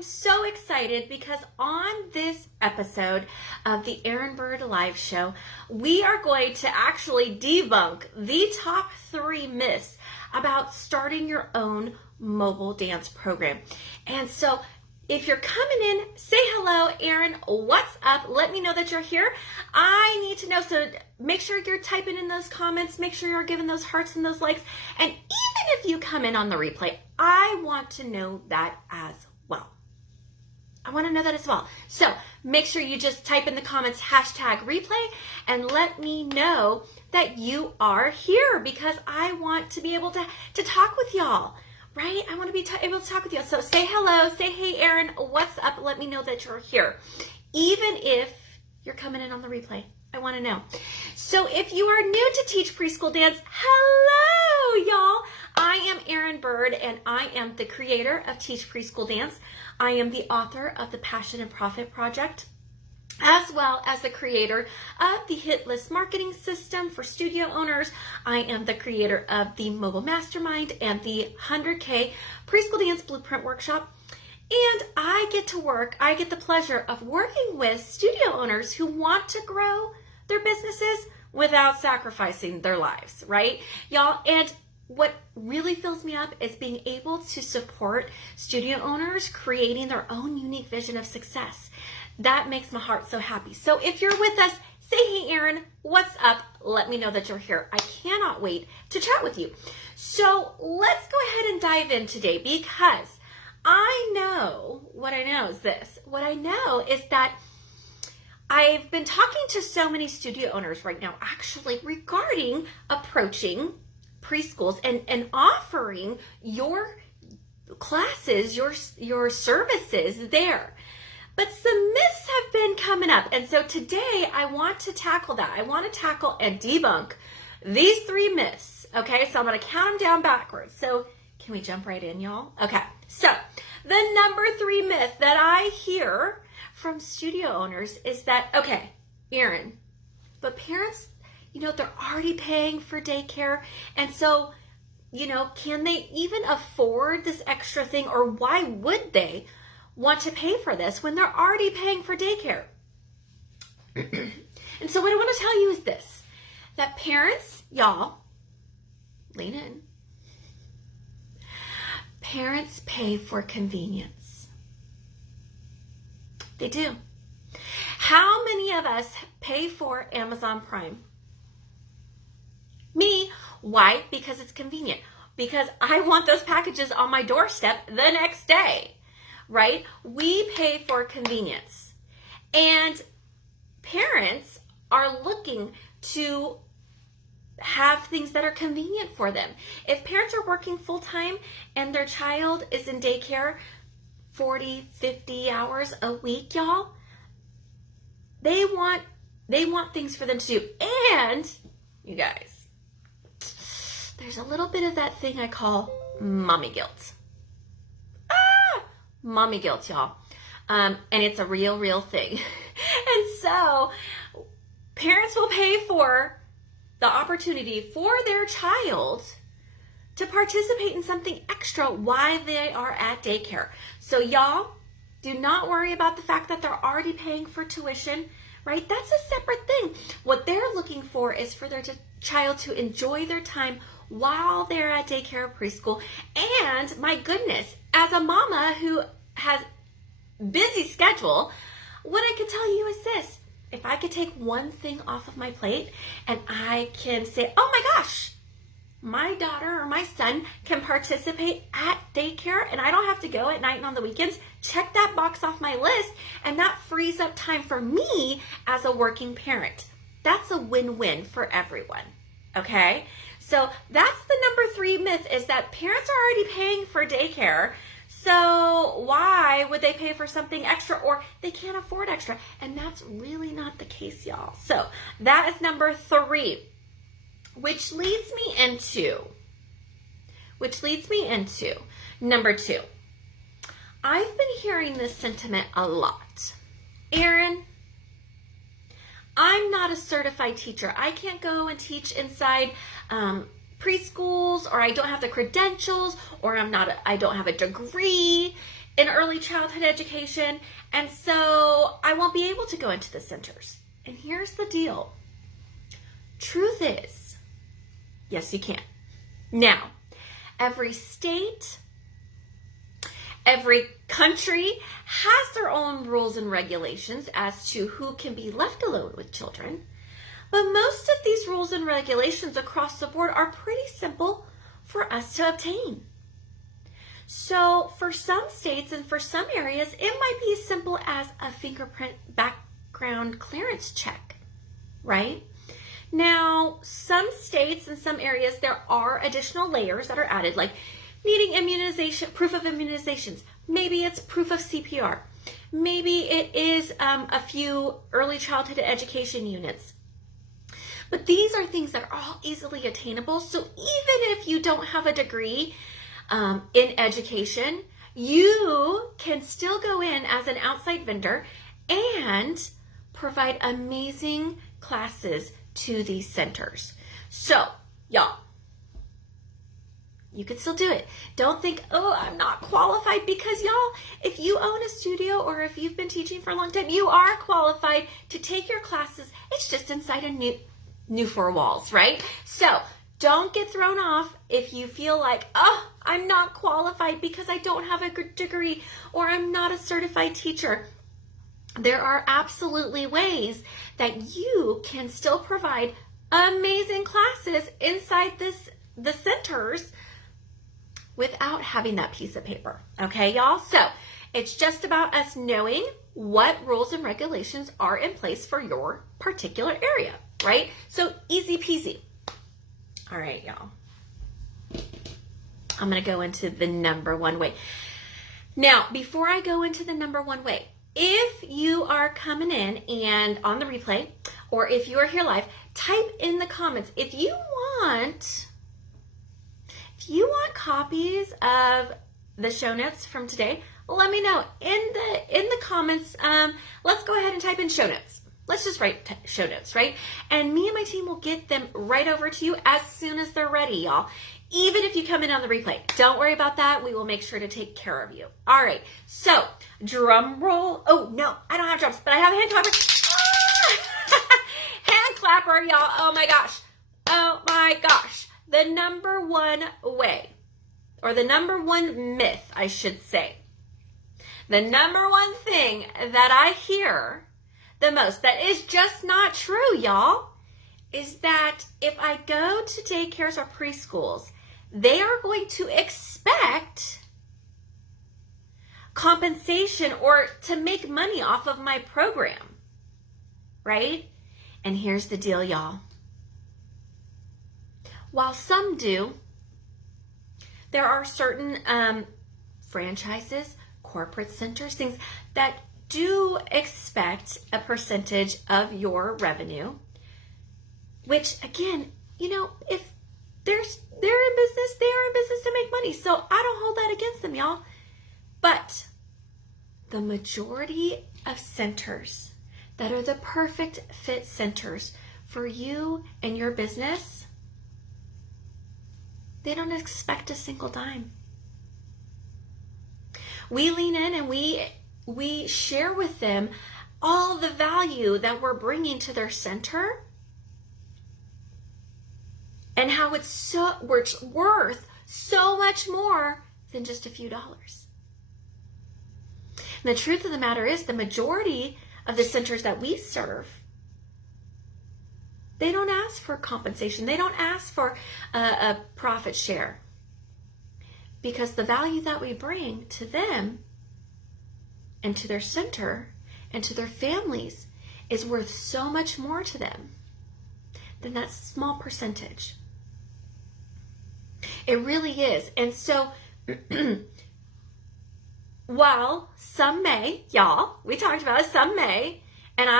am so excited because on this episode of the Erin Burd live show, we are going to actually debunk the top 3 myths about starting your own mobile dance program. And so if you're coming in, say hello, Erin, what's up? Let me know that you're here. I need to know, so make sure you're typing in those comments, make sure you're giving those hearts and those likes. And even if you come in on the replay, I want to know that as well. I want to know that as well. So make sure you just type in the comments #replay and let me know that you are here, because I want to be able to talk with y'all. Right? I want to be able to talk with you. So say hello, say, hey, Erin, what's up? Let me know that you're here. Even if you're coming in on the replay, I want to know. So if you are new to Teach Preschool Dance, hello, y'all. I am Erin Burd, and I am the creator of Teach Preschool Dance. I am the author of the Passion and Profit Project, as well as the creator of the Hit List Marketing System for studio owners. I am the creator of the Mobile Mastermind and the 100K Preschool Dance Blueprint Workshop. And I get the pleasure of working with studio owners who want to grow their businesses without sacrificing their lives, right, y'all? And what really fills me up is being able to support studio owners creating their own unique vision of success. That makes my heart so happy. So if you're with us, say, hey, Erin, what's up? Let me know that you're here. I cannot wait to chat with you. So let's go ahead and dive in today, because what I know is this. What I know is that I've been talking to so many studio owners right now, actually, regarding approaching preschools and offering your classes, your services there. But some myths have been coming up. And so today I want to tackle that. I want to tackle and debunk these 3 myths. Okay, so I'm going to count them down backwards. So can we jump right in, y'all? Okay, so the number 3 myth that I hear from studio owners is that, okay, Erin, but parents, they're already paying for daycare. And so, can they even afford this extra thing, or why would they want to pay for this when they're already paying for daycare? And so what I want to tell you is this, that parents, y'all, lean in. Parents pay for convenience. They do. How many of us pay for Amazon Prime? Me. Why? Because it's convenient. Because I want those packages on my doorstep the next day. Right? We pay for convenience. And parents are looking to have things that are convenient for them. If parents are working full-time and their child is in daycare 40, 50 hours a week, y'all, they want things for them to do. And, you guys, there's a little bit of that thing I call mommy guilt. Mommy guilt, y'all. And it's a real thing. And so parents will pay for the opportunity for their child to participate in something extra while they are at daycare. So y'all, do not worry about the fact that they're already paying for tuition, right? That's a separate thing. What they're looking for is for their child to enjoy their time while they're at daycare or preschool. And my goodness, as a mama who has busy schedule, what I could tell you is this: if I could take one thing off of my plate and I can say, oh my gosh, my daughter or my son can participate at daycare and I don't have to go at night and on the weekends, check that box off my list, and that frees up time for me as a working parent. That's a win-win for everyone, okay? So that's the number 3 myth, is that parents are already paying for daycare, so why would they pay for something extra, or they can't afford extra? And that's really not the case, y'all. So that is number 3, which leads me into number 2. I've been hearing this sentiment a lot. Erin, I'm not a certified teacher. I can't go and teach inside preschools, or I don't have the credentials, or I don't have a degree in early childhood education, and so I won't be able to go into the centers. And here's the deal. Truth is, yes, you can. Now, every state, every country has their own rules and regulations as to who can be left alone with children. But most of these rules and regulations across the board are pretty simple for us to obtain. So for some states and for some areas, it might be as simple as a fingerprint background clearance check, right? Now, some states and some areas, there are additional layers that are added, like needing immunization, proof of immunizations. Maybe it's proof of CPR. Maybe it is a few early childhood education units. But these are things that are all easily attainable. So even if you don't have a degree in education, you can still go in as an outside vendor and provide amazing classes to these centers. So, y'all, you can still do it. Don't think, oh, I'm not qualified, because y'all, if you own a studio or if you've been teaching for a long time, you are qualified to take your classes. It's just inside a new four walls, right? So don't get thrown off if you feel like, oh, I'm not qualified because I don't have a degree or I'm not a certified teacher. There are absolutely ways that you can still provide amazing classes inside the centers without having that piece of paper. Okay, y'all? So it's just about us knowing what rules and regulations are in place for your particular area, right? So easy peasy. All right, y'all. I'm going to go into the number one way. Now, before I go into the number one way, if you are coming in and on the replay, or if you are here live, type in the comments. If you want copies of the show notes from today, let me know in the comments. Let's go ahead and type in show notes. Let's just write show notes, right? And me and my team will get them right over to you as soon as they're ready, y'all. Even if you come in on the replay, don't worry about that. We will make sure to take care of you. All right, so drum roll. Oh, no, I don't have drums, but I have a hand clapper. Ah! Hand clapper, y'all. Oh, my gosh. Oh, my gosh. The number one way, or the number one myth, I should say. The number one thing that I hear the most that is just not true, y'all, is that if I go to daycares or preschools, they are going to expect compensation or to make money off of my program, right? And here's the deal, y'all. While some do, there are certain franchises, corporate centers, things that do expect a percentage of your revenue, which again, if they're in business, they are in business to make money. So I don't hold that against them, y'all. But the majority of centers that are the perfect fit centers for you and your business, they don't expect a single dime. We lean in and we share with them all the value that we're bringing to their center and how it's worth so much more than just a few dollars. And the truth of the matter is, the majority of the centers that we serve, they don't ask for compensation. They don't ask for a profit share, because the value that we bring to them and to their center and to their families is worth so much more to them than that small percentage. It really is. And so while some may, y'all, we talked about it, some may, and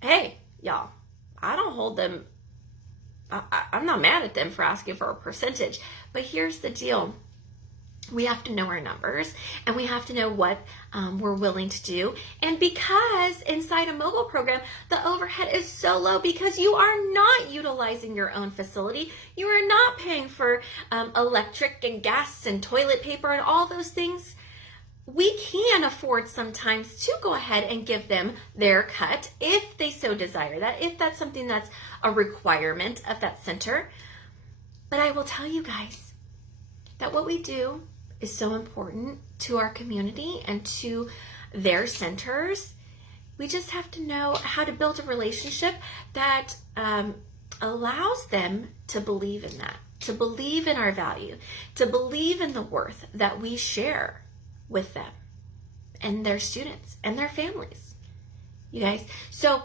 hey, y'all, I don't hold them, I'm not mad at them for asking for a percentage, but here's the deal. We have to know our numbers, and we have to know what we're willing to do. And because inside a mobile program, the overhead is so low because you are not utilizing your own facility. You are not paying for electric and gas and toilet paper and all those things. we can afford sometimes to go ahead and give them their cut if they so desire that, if that's something that's a requirement of that center. But I will tell you guys that what we do is so important to our community and to their centers. We just have to know how to build a relationship that allows them to believe in that, to believe in our value, to believe in the worth that we share with them and their students and their families. You guys, so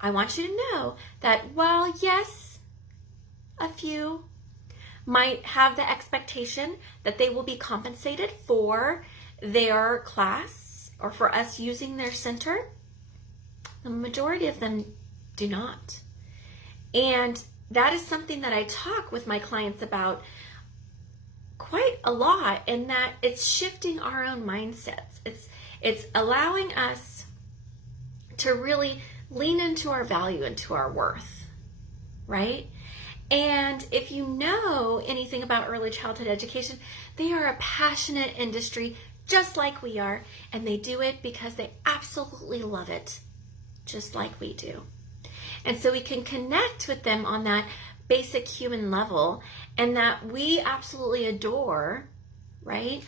I want you to know that while yes, a few might have the expectation that they will be compensated for their class or for us using their center, the majority of them do not. And that is something that I talk with my clients about quite a lot, in that it's shifting our own mindsets. It's allowing us to really lean into our value and to our worth, right? And if you know anything about early childhood education, they are a passionate industry just like we are, and they do it because they absolutely love it, just like we do. And so we can connect with them on that basic human level, and that we absolutely adore, right?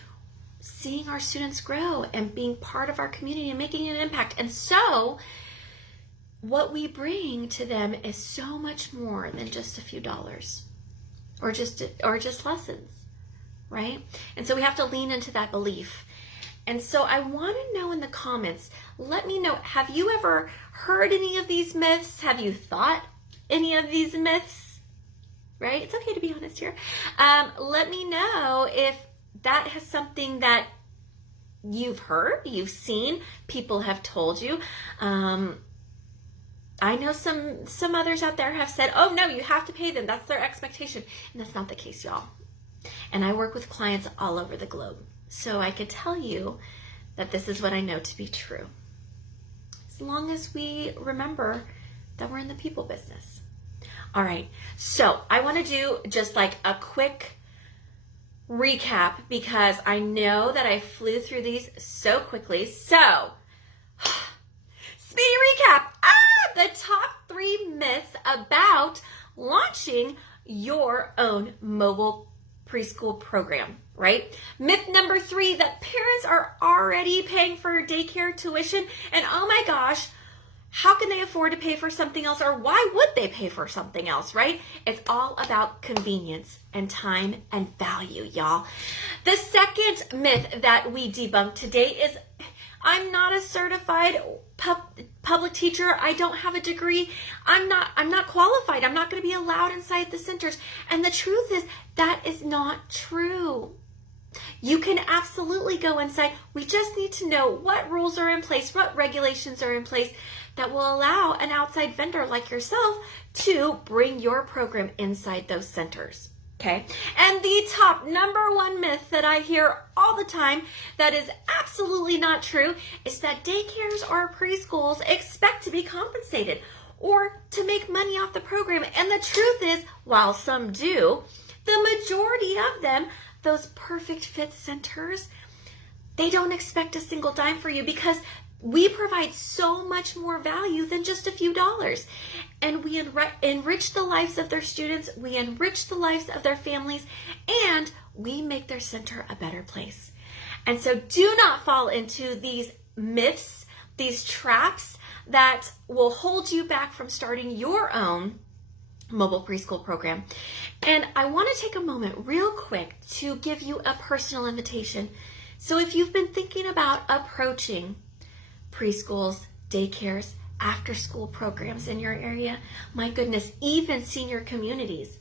Seeing our students grow and being part of our community and making an impact. And so what we bring to them is so much more than just a few dollars or just lessons, right? And so we have to lean into that belief. And so I want to know in the comments, let me know, have you ever heard any of these myths? Have you thought any of these myths? Right? It's okay to be honest here. Let me know if that has something that you've heard, you've seen, people have told you. I know some others out there have said, oh no, you have to pay them. That's their expectation. And that's not the case, y'all. And I work with clients all over the globe. So I could tell you that this is what I know to be true. As long as we remember that we're in the people business. All right, so I want to do just like a quick recap because I know that I flew through these so quickly. So, speedy recap. The top 3 myths about launching your own mobile preschool program, right? Myth number 3, that parents are already paying for daycare tuition, and oh my gosh, how can they afford to pay for something else, or why would they pay for something else, right? It's all about convenience and time and value, y'all. The second myth that we debunk today is, I'm not a certified public teacher. I don't have a degree. I'm not qualified. I'm not going to be allowed inside the centers. And the truth is that is not true. You can absolutely go inside. We just need to know what rules are in place, what regulations are in place that will allow an outside vendor like yourself to bring your program inside those centers. Okay. And the top number 1 myth that I hear all the time that is absolutely not true is that daycares or preschools expect to be compensated or to make money off the program. And the truth is, while some do, the majority of them, those perfect fit centers, they don't expect a single dime for you because we provide so much more value than just a few dollars. And we enrich the lives of their students, we enrich the lives of their families, and we make their center a better place. And so do not fall into these myths, these traps that will hold you back from starting your own mobile preschool program. And I want to take a moment real quick to give you a personal invitation. So if you've been thinking about approaching preschools, daycares, after school programs in your area, my goodness, even senior communities,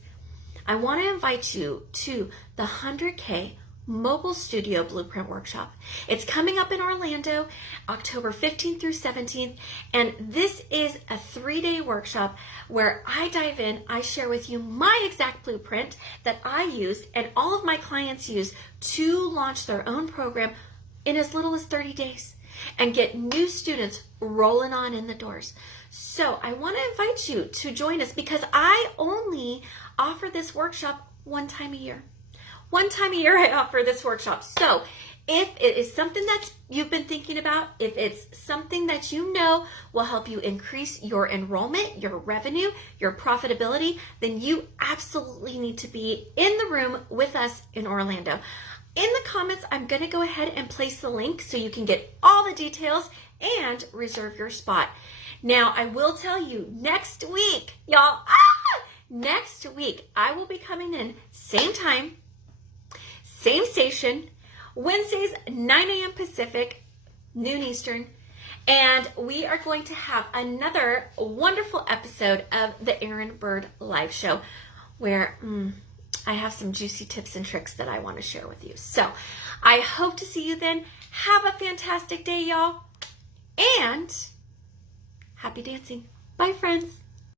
I want to invite you to the 100K Mobile Studio Blueprint Workshop. It's coming up in Orlando, October 15th through 17th, and this is a 3-day workshop where I dive in, I share with you my exact blueprint that I used and all of my clients use to launch their own program in as little as 30 days. And get new students rolling on in the doors. So I want to invite you to join us because I only offer this workshop one time a year. One time a year I offer this workshop. So If it is something that you've been thinking about, if it's something that you know will help you increase your enrollment, your revenue, your profitability, then you absolutely need to be in the room with us in Orlando. In the comments, I'm going to go ahead and place the link so you can get all the details and reserve your spot. Now, I will tell you, next week, y'all, next week, I will be coming in same time, same station, Wednesdays, 9 a.m. Pacific, noon Eastern, and we are going to have another wonderful episode of the Erin Burd Live Show where I have some juicy tips and tricks that I want to share with you. So I hope to see you then. Have a fantastic day, y'all, and happy dancing. Bye, friends.